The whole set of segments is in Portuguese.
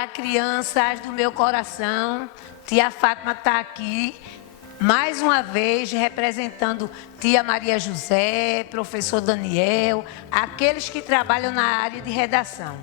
Olá, crianças do meu coração. Tia Fátima está aqui, mais uma vez, representando tia Maria José, professor Daniel, aqueles que trabalham na área de redação.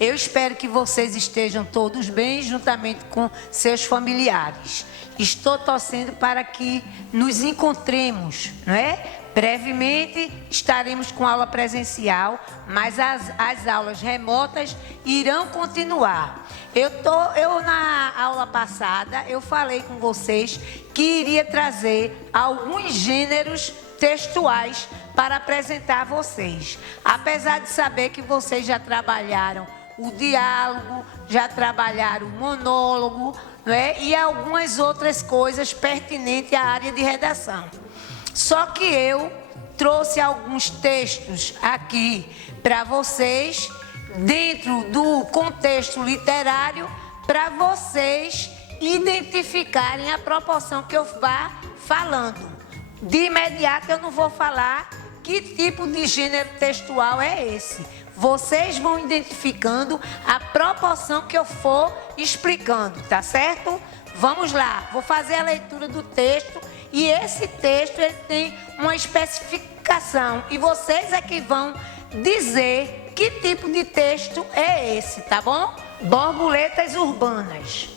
Eu espero que vocês estejam todos bem, juntamente com seus familiares. Estou torcendo para que nos encontremos, não é? Brevemente estaremos com aula presencial, mas as aulas remotas irão continuar. Eu na aula passada, eu falei com vocês que iria trazer alguns gêneros textuais para apresentar a vocês. Apesar de saber que vocês já trabalharam o diálogo, já trabalharam o monólogo, né? E algumas outras coisas pertinentes à área de redação. Só que eu trouxe alguns textos aqui para vocês, dentro do contexto literário, para vocês identificarem a proporção que eu vá falando. De imediato eu não vou falar que tipo de gênero textual é esse. Vocês vão identificando a proporção que eu for explicando, tá certo? Vamos lá, vou fazer a leitura do texto. E esse texto ele tem uma especificação e vocês é que vão dizer que tipo de texto é esse, tá bom? Borboletas urbanas.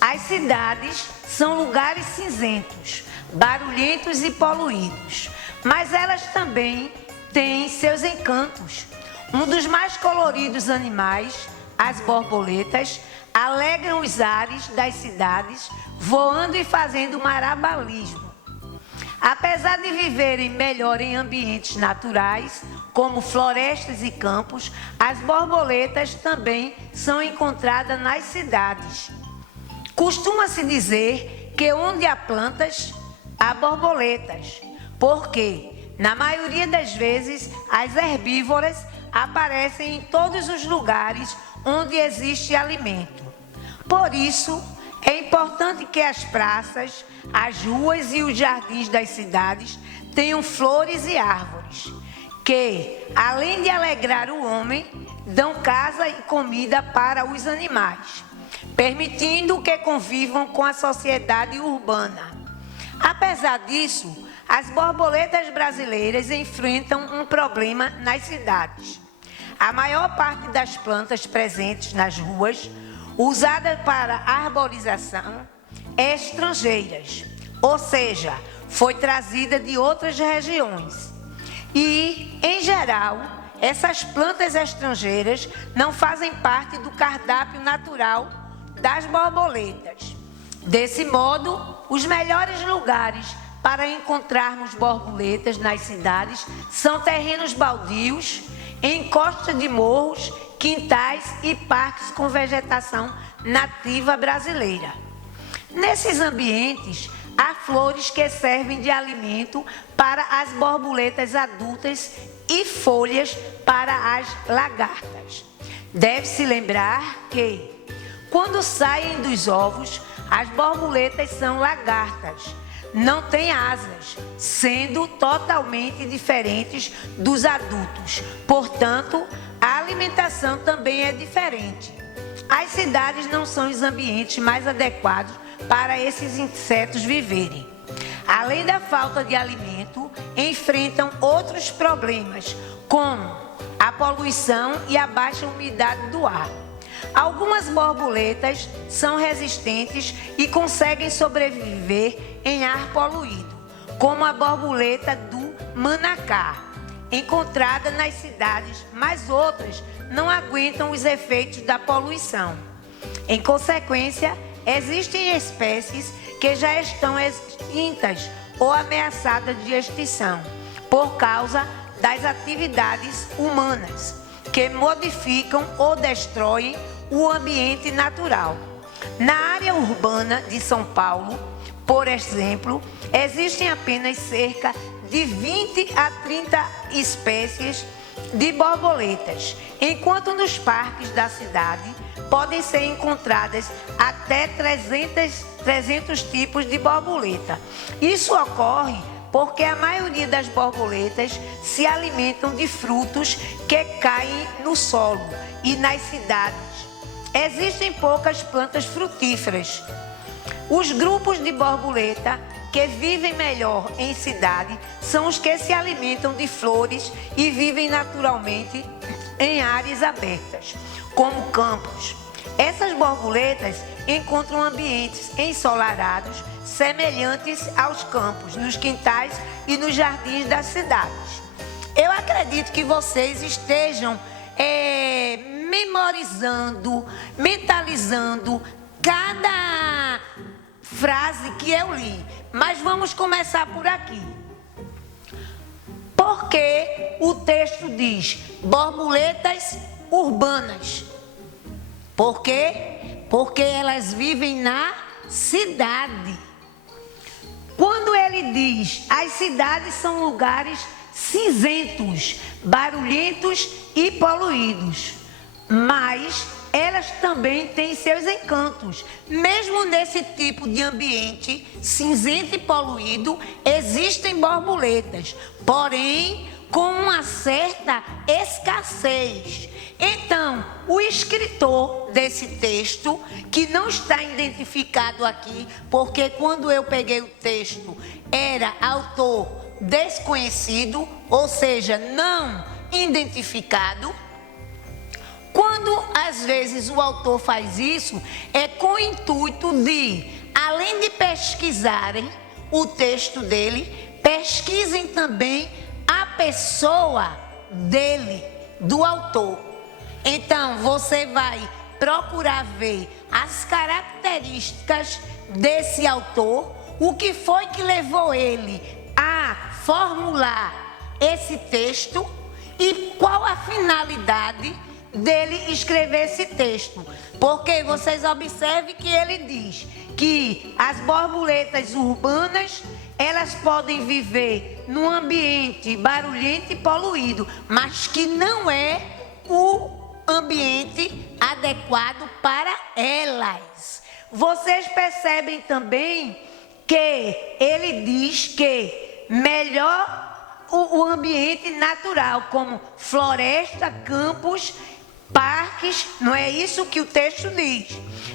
As cidades são lugares cinzentos, barulhentos e poluídos, mas elas também têm seus encantos. Um dos mais coloridos animais, as borboletas, alegram os ares das cidades, voando e fazendo marabalismo. Apesar de viverem melhor em ambientes naturais, como florestas e campos, as borboletas também são encontradas nas cidades. Costuma-se dizer que onde há plantas, há borboletas, porque, na maioria das vezes, as herbívoras aparecem em todos os lugares onde existe alimento. Por isso, é importante que as praças, as ruas e os jardins das cidades tenham flores e árvores, que, além de alegrar o homem, dão casa e comida para os animais, permitindo que convivam com a sociedade urbana. Apesar disso, as borboletas brasileiras enfrentam um problema nas cidades. A maior parte das plantas presentes nas ruas, usadas para arborização, é estrangeiras, ou seja, foi trazida de outras regiões. E, em geral, essas plantas estrangeiras não fazem parte do cardápio natural das borboletas. Desse modo, os melhores lugares para encontrarmos borboletas nas cidades são terrenos baldios, encostas de morros, quintais e parques com vegetação nativa brasileira. Nesses ambientes, há flores que servem de alimento para as borboletas adultas e folhas para as lagartas. Deve-se lembrar que, quando saem dos ovos, as borboletas são lagartas. Não têm asas, sendo totalmente diferentes dos adultos. Portanto, a alimentação também é diferente. As cidades não são os ambientes mais adequados para esses insetos viverem. Além da falta de alimento, enfrentam outros problemas, como a poluição e a baixa umidade do ar. Algumas borboletas são resistentes e conseguem sobreviver em ar poluído, como a borboleta do manacá, encontrada nas cidades, mas outras não aguentam os efeitos da poluição. Em consequência, existem espécies que já estão extintas ou ameaçadas de extinção, por causa das atividades humanas, que modificam ou destroem o ambiente natural. Na área urbana de São Paulo, por exemplo, existem apenas cerca de 20 a 30 espécies de borboletas, enquanto nos parques da cidade podem ser encontradas até 300 tipos de borboleta. Isso ocorre porque a maioria das borboletas se alimentam de frutos que caem no solo e nas cidades. existem poucas plantas frutíferas. Os grupos de borboleta que vivem melhor em cidade são os que se alimentam de flores e vivem naturalmente em áreas abertas, como campos. Essas borboletas encontram ambientes ensolarados semelhantes aos campos, nos quintais e nos jardins das cidades. Eu acredito que vocês estejam memorizando, mentalizando cada frase que eu li. Mas vamos começar por aqui. Porque o texto diz borboletas urbanas. Por quê? Porque elas vivem na cidade. Quando ele diz as cidades são lugares cinzentos, barulhentos e poluídos, mas elas também têm seus encantos. Mesmo nesse tipo de ambiente cinzento e poluído, existem borboletas, porém com uma certa escassez. Então, o escritor desse texto, que não está identificado aqui, porque quando eu peguei o texto era autor desconhecido, ou seja, não identificado. Quando às vezes o autor faz isso, é com o intuito de, além de pesquisarem o texto dele, pesquisem também a pessoa dele, do autor. Então, você vai procurar ver as características desse autor, o que foi que levou ele a formular esse texto e qual a finalidade dele escrever esse texto. Porque vocês observem que ele diz que as borboletas urbanas, elas podem viver num ambiente barulhento e poluído, mas que não é o ambiente adequado para elas. Vocês percebem também que ele diz que melhor o ambiente natural, como floresta, campos, parques, não é isso que o texto diz.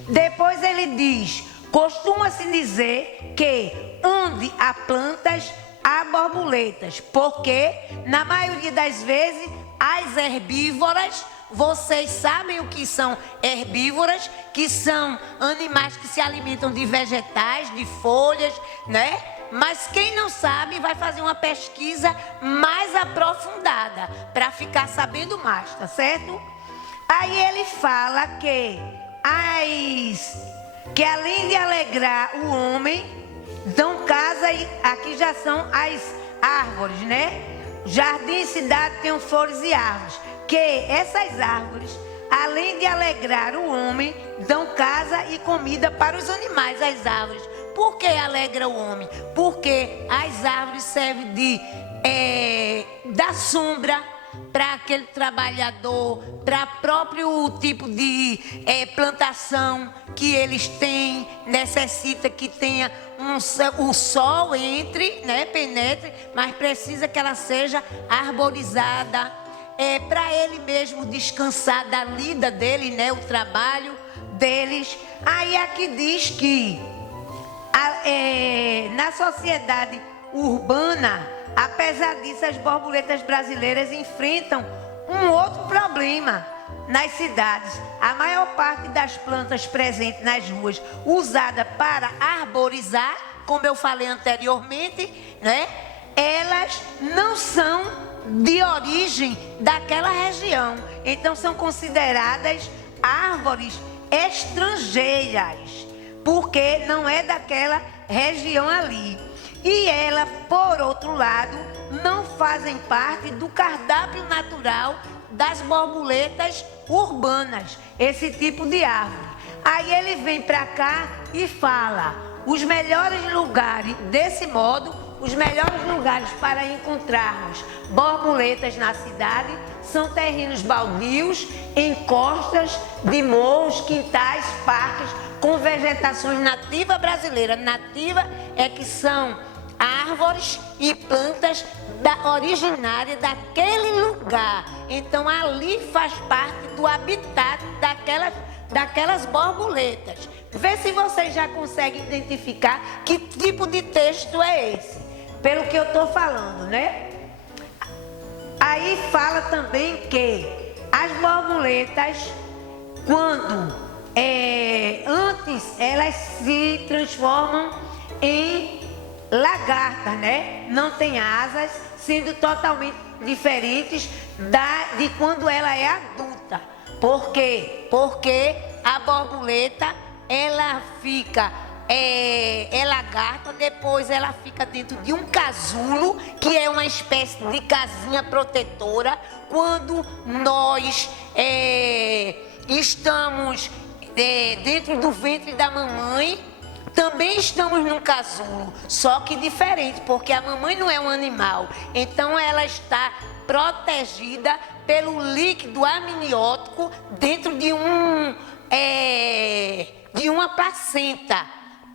Depois ele diz, costuma-se dizer que onde há plantas, há borboletas, porque na maioria das vezes as herbívoras, vocês sabem o que são herbívoras, que são animais que se alimentam de vegetais, de folhas, né? Mas quem não sabe vai fazer uma pesquisa mais aprofundada para ficar sabendo mais, tá certo? Aí ele fala que além de alegrar o homem, dão casa, e aqui já são as árvores, né? Jardim e cidade tem flores e árvores. Que essas árvores, além de alegrar o homem, dão casa e comida para os animais, as árvores. Por que alegra o homem? Porque as árvores servem da sombra para aquele trabalhador, para próprio tipo de plantação que eles têm, necessita que tenha o sol entre, né, penetre, mas precisa que ela seja arborizada, para ele mesmo descansar da lida dele, né, o trabalho deles. Aí aqui diz que na sociedade urbana, apesar disso, as borboletas brasileiras enfrentam um outro problema nas cidades. A maior parte das plantas presentes nas ruas, usada para arborizar, como eu falei anteriormente, né? Elas não são de origem daquela região. Então são consideradas árvores estrangeiras, porque não é daquela região ali. E ela, por outro lado, não fazem parte do cardápio natural das borboletas urbanas, esse tipo de árvore. Aí ele vem para cá e fala, os melhores lugares, desse modo, os melhores lugares para encontrarmos borboletas na cidade são terrenos baldios, encostas de morros, quintais, parques, com vegetações nativa brasileira. Nativa é que são árvores e plantas originárias daquele lugar. Então ali faz parte do habitat daquelas daquelas borboletas. Vê se vocês já conseguem identificar que tipo de texto é esse, pelo que eu estou falando, né? Aí fala também que as borboletas, quando antes elas se transformam em lagartas, né? Não tem asas, sendo totalmente diferentes de quando ela é adulta. Por quê? Porque a borboleta, ela fica é lagarta, depois ela fica dentro de um casulo, que é uma espécie de casinha protetora. Quando nós estamos dentro do ventre da mamãe, também estamos num casulo, só que diferente, porque a mamãe não é um animal, então ela está protegida pelo líquido amniótico dentro de uma placenta,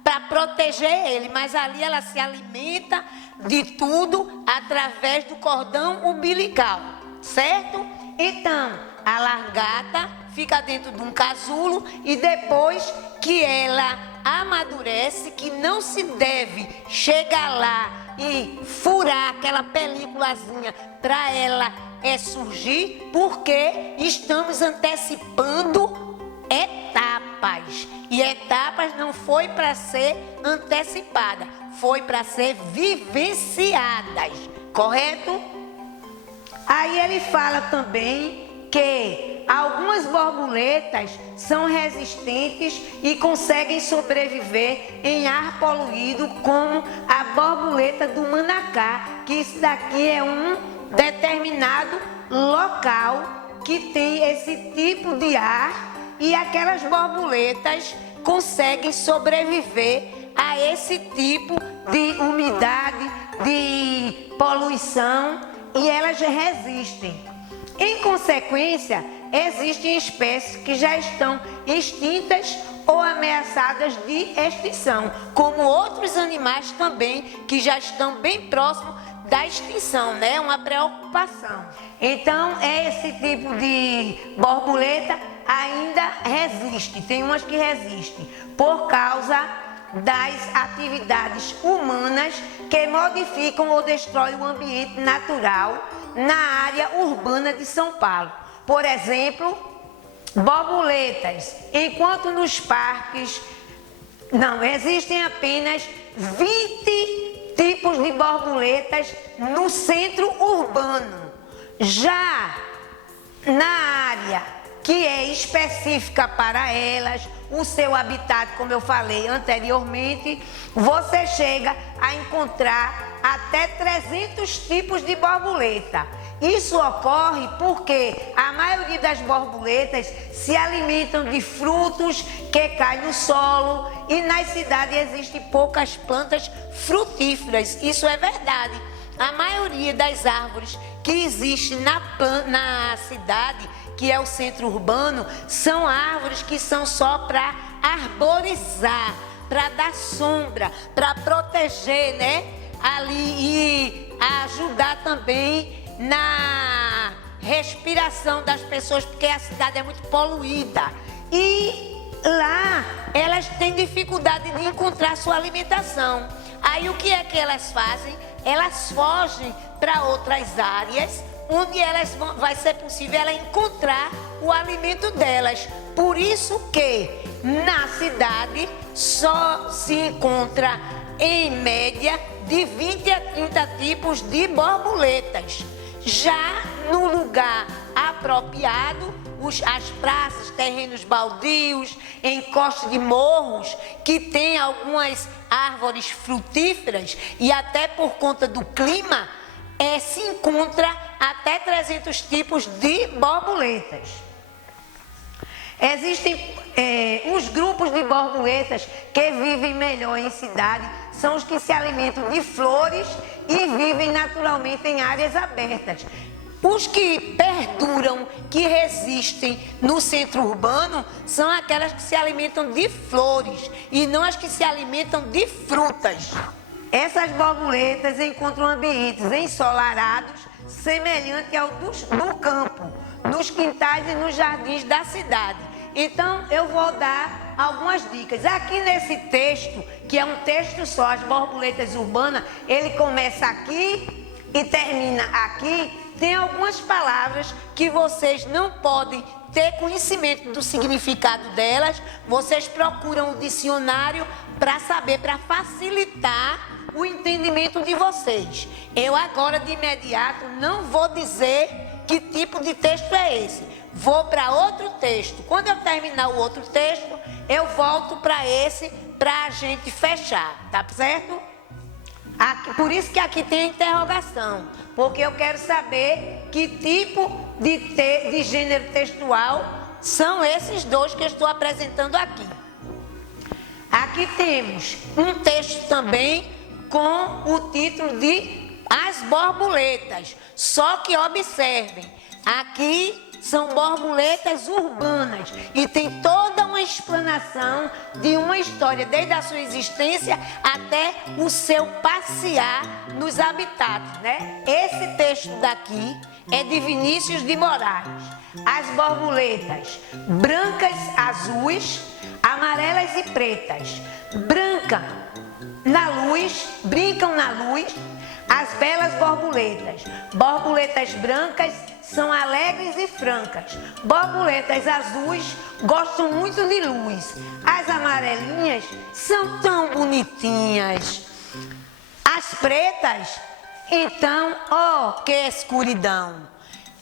para proteger ele, mas ali ela se alimenta de tudo através do cordão umbilical, certo? Então, a lagarta fica dentro de um casulo e depois que ela amadurece, que não se deve chegar lá e furar aquela películazinha para ela surgir, porque estamos antecipando etapas. E etapas não foi para ser antecipada, foi para ser vivenciadas, correto? Aí ele fala também que algumas borboletas são resistentes e conseguem sobreviver em ar poluído, como a borboleta do manacá, que isso daqui é um determinado local que tem esse tipo de ar, e aquelas borboletas conseguem sobreviver a esse tipo de umidade, de poluição, e elas resistem. Em consequência, existem espécies que já estão extintas ou ameaçadas de extinção, como outros animais também que já estão bem próximos da extinção, né? Uma preocupação. Então, esse tipo de borboleta ainda resiste, tem umas que resistem, por causa das atividades humanas que modificam ou destroem o ambiente natural na área urbana de São Paulo. Por exemplo, borboletas, enquanto nos parques não existem apenas 20 tipos de borboletas no centro urbano. Já na área que é específica para elas, o seu habitat, como eu falei anteriormente, você chega a encontrar até 300 tipos de borboleta. Isso ocorre porque a maioria das borboletas se alimentam de frutos que caem no solo, e nas cidades existem poucas plantas frutíferas. Isso é verdade. A maioria das árvores que existem na cidade, que é o centro urbano, são árvores que são só para arborizar, para dar sombra, para proteger, né? Ali, e ajudar também na respiração das pessoas, porque a cidade é muito poluída. E lá elas têm dificuldade de encontrar sua alimentação. Aí o que é que elas fazem? Elas fogem para outras áreas, onde vai ser possível ela encontrar o alimento delas. Por isso que na cidade só se encontra, em média, de 20 a 30 tipos de borboletas. Já no lugar apropriado, as praças, terrenos baldios, encostas de morros, que tem algumas árvores frutíferas, e até por conta do clima, se encontra até 300 tipos de borboletas. Existem os grupos de borboletas que vivem melhor em cidade, são os que se alimentam de flores e vivem naturalmente em áreas abertas. Os que perduram, que resistem no centro urbano, são aquelas que se alimentam de flores e não as que se alimentam de frutas. Essas borboletas encontram ambientes ensolarados, semelhante ao do campo, nos quintais e nos jardins da cidade. Então, eu vou dar algumas dicas. Aqui nesse texto, que é um texto só, As Borboletas Urbanas, ele começa aqui e termina aqui. Tem algumas palavras que vocês não podem ter conhecimento do significado delas. Vocês procuram o dicionário para saber, para facilitar o entendimento de vocês. Eu agora, de imediato, não vou dizer que tipo de texto é esse. Vou para outro texto. Quando eu terminar o outro texto, eu volto para esse, para a gente fechar, tá certo? Aqui, por isso que aqui tem a interrogação, porque eu quero saber que tipo de gênero textual são esses dois que eu estou apresentando aqui. Aqui temos um texto também com o título de As Borboletas, só que observem, aqui são borboletas urbanas e tem toda uma explanação de uma história, desde a sua existência até o seu passear nos habitats, né? Esse texto daqui é de Vinícius de Moraes. As borboletas brancas, azuis, amarelas e pretas, brincam na luz, as belas borboletas. Borboletas brancas são alegres e francas. Borboletas azuis gostam muito de luz. As amarelinhas são tão bonitinhas. As pretas, então, ó, que escuridão.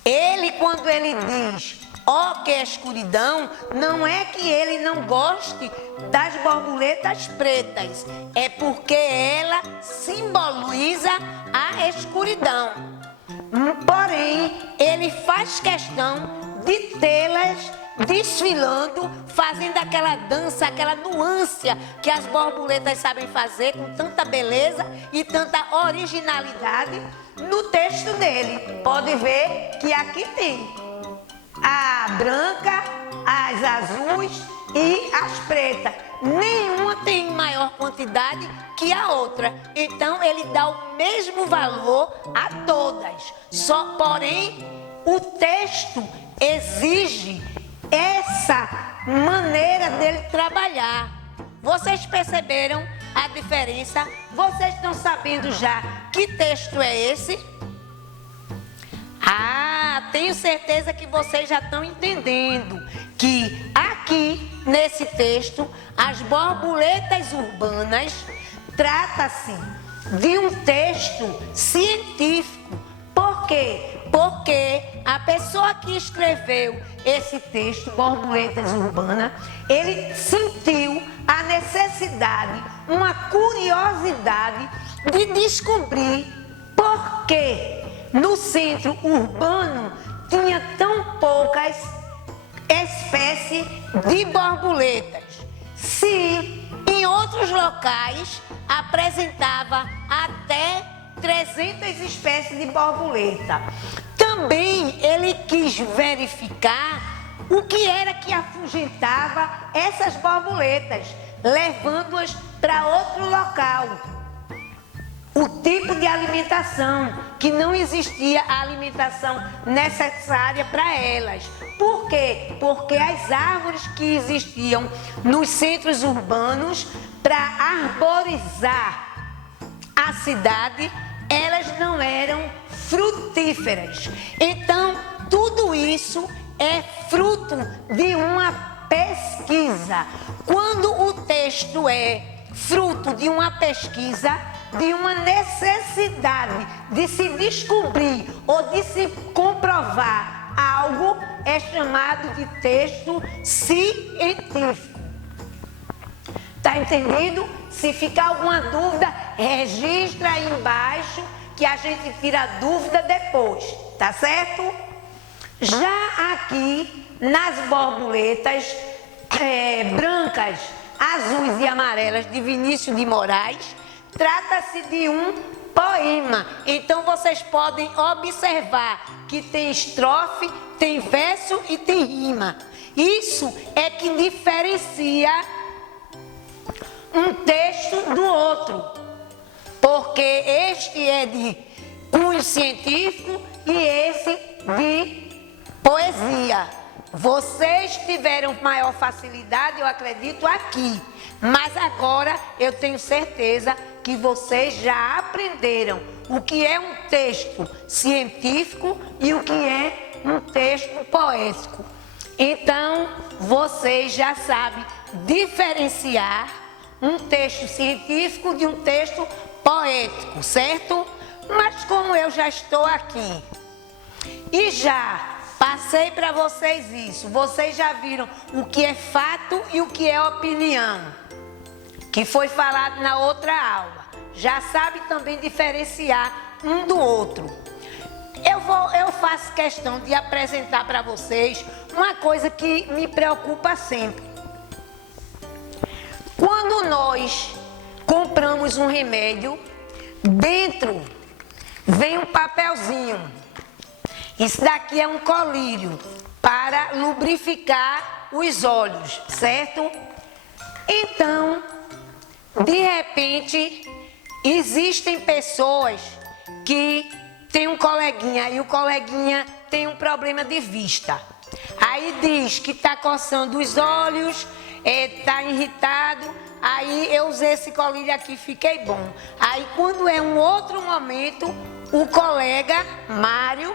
Ele, quando ele diz, ó, que escuridão, não é que ele não goste das borboletas pretas, é porque ela simboliza a escuridão. Porém, ele faz questão de tê-las desfilando, fazendo aquela dança, aquela nuance que as borboletas sabem fazer com tanta beleza e tanta originalidade no texto dele. Pode ver que aqui tem a branca, as azuis e as pretas. Nenhuma tem maior quantidade que a outra. Então ele dá o mesmo valor a todas. Só porém o texto exige essa maneira dele trabalhar. Vocês perceberam a diferença? Vocês estão sabendo já que texto é esse? Tenho certeza que vocês já estão entendendo que aqui nesse texto, As Borboletas Urbanas, trata-se de um texto científico. Por quê? Porque a pessoa que escreveu esse texto, Borboletas Urbanas, ele sentiu a necessidade, uma curiosidade de descobrir por que no centro urbano tinha tão poucas espécies de borboletas, se em outros locais apresentava até 300 espécies de borboleta. Também ele quis verificar o que era que afugentava essas borboletas, levando-as para outro local. O tipo de alimentação, que não existia a alimentação necessária para elas. Por quê? Porque as árvores que existiam nos centros urbanos para arborizar a cidade, elas não eram frutíferas. Então, tudo isso é fruto de uma pesquisa. Quando o texto é fruto de uma pesquisa, de uma necessidade de se descobrir ou de se comprovar algo, é chamado de texto científico. Tá entendido? Se ficar alguma dúvida, registra aí embaixo que a gente tira a dúvida depois, tá certo? Já aqui nas borboletas brancas, azuis e amarelas de Vinícius de Moraes, trata-se de um poema. Então vocês podem observar que tem estrofe, tem verso e tem rima. Isso é que diferencia um texto do outro, porque este é de cunho científico e esse de poesia. vocês tiveram maior facilidade, eu acredito, aqui. Mas agora eu tenho certeza que vocês já aprenderam o que é um texto científico e o que é um texto poético. Então, vocês já sabem diferenciar um texto científico de um texto poético, certo? Mas como eu já estou aqui e já passei para vocês isso, vocês já viram o que é fato e o que é opinião, que foi falado na outra aula. Já sabe também diferenciar um do outro. Eu faço questão de apresentar para vocês uma coisa que me preocupa sempre. Quando nós compramos um remédio, dentro vem um papelzinho. Isso daqui é um colírio para lubrificar os olhos, certo? Então, de repente, existem pessoas que têm um coleguinha e o coleguinha tem um problema de vista. Aí diz que está coçando os olhos, está irritado. Aí eu usei esse colírio aqui, fiquei bom. Aí quando é um outro momento, o colega Mário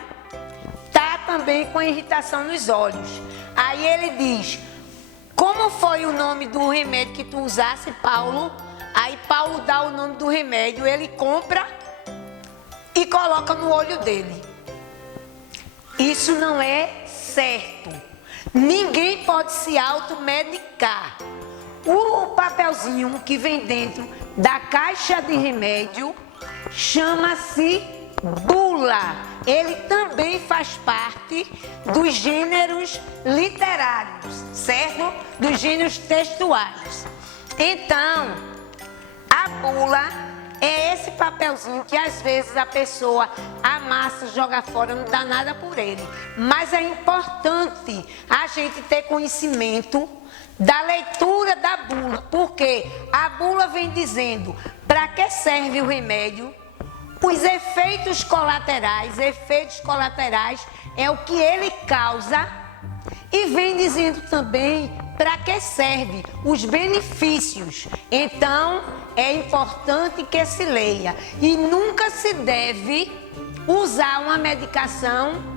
está também com irritação nos olhos. Aí ele diz: como foi o nome do remédio que tu usasse, Paulo? Aí Paulo dá o nome do remédio, ele compra e coloca no olho dele. Isso não é certo. Ninguém pode se automedicar. O papelzinho que vem dentro da caixa de remédio chama-se bula. Ele também faz parte dos gêneros literários, certo? Dos gêneros textuais. Então, a bula é esse papelzinho que às vezes a pessoa amassa, joga fora, não dá nada por ele. Mas é importante a gente ter conhecimento da leitura da bula, porque a bula vem dizendo para que serve o remédio, os efeitos colaterais é o que ele causa, e vem dizendo também para que serve os benefícios. Então, é importante que se leia e nunca se deve usar uma medicação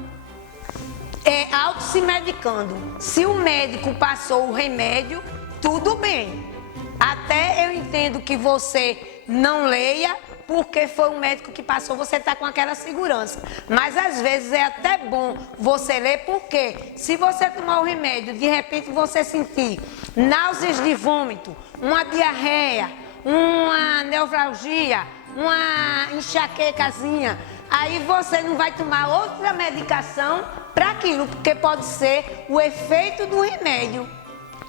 auto se medicando. Se o médico passou o remédio, tudo bem. Até eu entendo que você não leia, porque foi o médico que passou, você está com aquela segurança. Mas às vezes é até bom você ler, porque se você tomar o remédio, de repente você sentir náuseas de vômito, uma diarreia, uma neuralgia, uma enxaquecazinha, aí você não vai tomar outra medicação para aquilo, porque pode ser o efeito do remédio.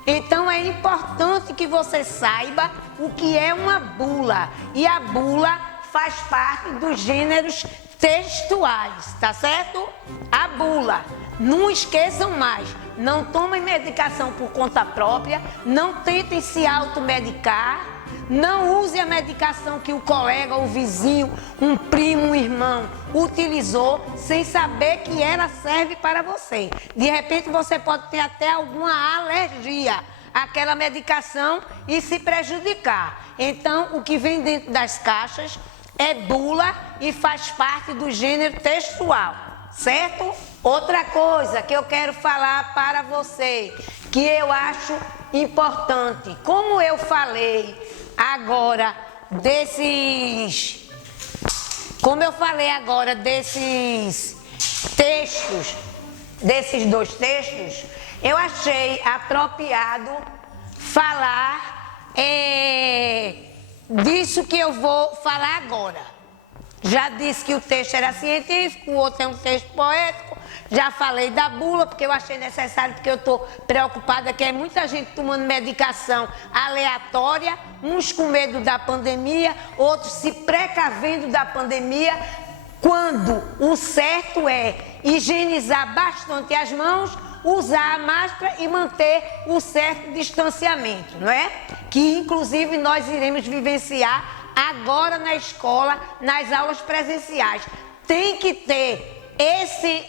Então é importante que você saiba o que é uma bula. E a bula faz parte dos gêneros textuais, tá certo? A bula. Não esqueçam mais, não tomem medicação por conta própria, não tentem se automedicar, não use a medicação que o colega, o vizinho, um primo, um irmão utilizou sem saber que ela serve para você. De repente você pode ter até alguma alergia àquela medicação e se prejudicar. Então, o que vem dentro das caixas é bula e faz parte do gênero textual, certo? Outra coisa que eu quero falar para você, que eu acho importante, como eu falei agora desses textos, desses dois textos, eu achei apropriado falar disso que eu vou falar agora. Já disse que o texto era científico, o outro é um texto poético. Já falei da bula, porque eu achei necessário, porque eu estou preocupada que é muita gente tomando medicação aleatória, uns com medo da pandemia, outros se precavendo da pandemia, quando o certo é higienizar bastante as mãos, usar a máscara e manter o certo distanciamento, não é? Que inclusive nós iremos vivenciar agora na escola, nas aulas presenciais. Tem que ter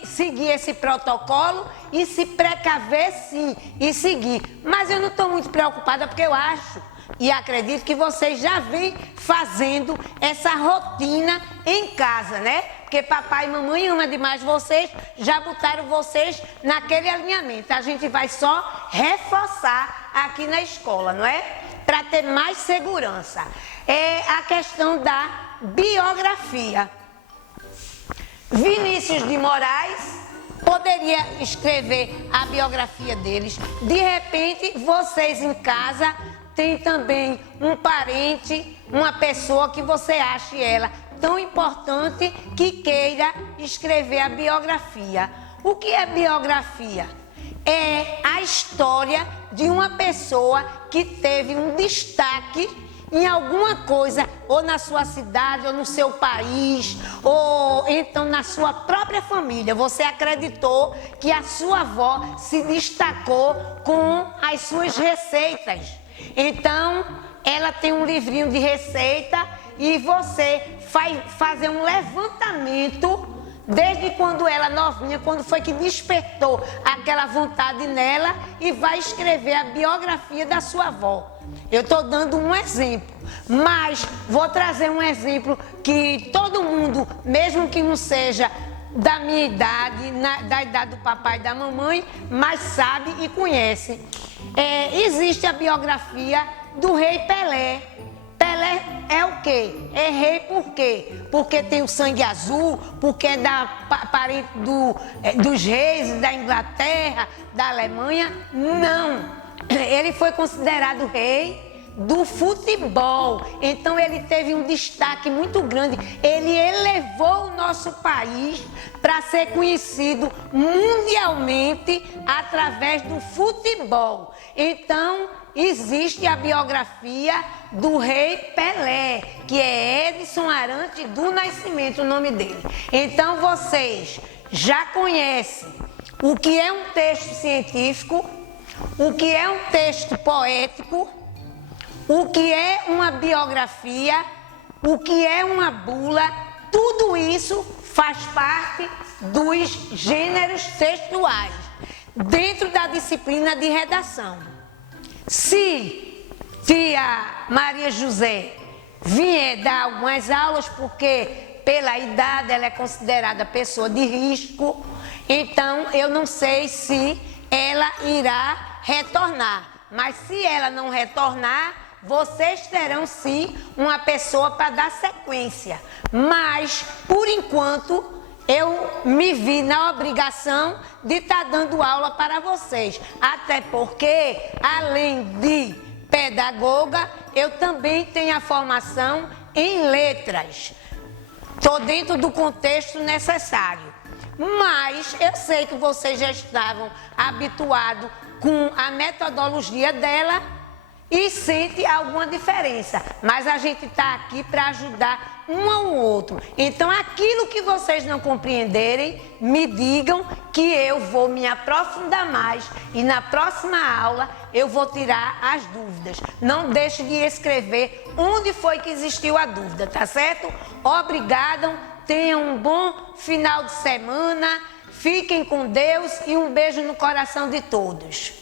seguir esse protocolo e se precaver sim, e seguir. Mas eu não estou muito preocupada porque eu acho e acredito que vocês já vêm fazendo essa rotina em casa, né? Porque papai e mamãe amam demais vocês, já botaram vocês naquele alinhamento. A gente vai só reforçar aqui na escola, não é? Para ter mais segurança. É a questão da biografia. Vinícius de Moraes poderia escrever a biografia deles. De repente, vocês em casa têm também um parente, uma pessoa que você ache ela tão importante que queira escrever a biografia. O que é biografia? É a história de uma pessoa que teve um destaque em alguma coisa, ou na sua cidade, ou no seu país, ou então na sua própria família. Você acreditou que a sua avó se destacou com as suas receitas. Então, ela tem um livrinho de receita e você vai fazer um levantamento desde quando ela novinha, quando foi que despertou aquela vontade nela e vai escrever a biografia da sua avó. Eu estou dando um exemplo, mas vou trazer um exemplo que todo mundo, mesmo que não seja da minha idade, da idade do papai e da mamãe, mas sabe e conhece. Existe a biografia do rei Pelé. Pelé é o quê? É rei por quê? Porque tem o sangue azul, porque é parente dos reis da Inglaterra, da Alemanha? Não. Ele foi considerado rei do futebol. Então ele teve um destaque muito grande. Ele elevou o nosso país para ser conhecido mundialmente através do futebol. Então existe a biografia do rei Pelé, que é Edson Arantes do Nascimento, o nome dele. Então vocês já conhecem o que é um texto científico, o que é um texto poético, o que é uma biografia, o que é uma bula. Tudo isso faz parte dos gêneros textuais, dentro da disciplina de redação. Se tia Maria José vier dar algumas aulas, porque pela idade ela é considerada pessoa de risco, então eu não sei se ela irá retornar. Mas se ela não retornar, vocês terão sim uma pessoa para dar sequência. Mas, por enquanto, eu me vi na obrigação de estar dando aula para vocês. Até porque, além de pedagoga, eu também tenho a formação em letras. Estou dentro do contexto necessário. Mas eu sei que vocês já estavam habituados com a metodologia dela e sente alguma diferença. Mas a gente está aqui para ajudar um ao outro. Então, aquilo que vocês não compreenderem, me digam que eu vou me aprofundar mais e na próxima aula eu vou tirar as dúvidas. Não deixe de escrever onde foi que existiu a dúvida, tá certo? Obrigada, tenham um bom final de semana, fiquem com Deus e um beijo no coração de todos.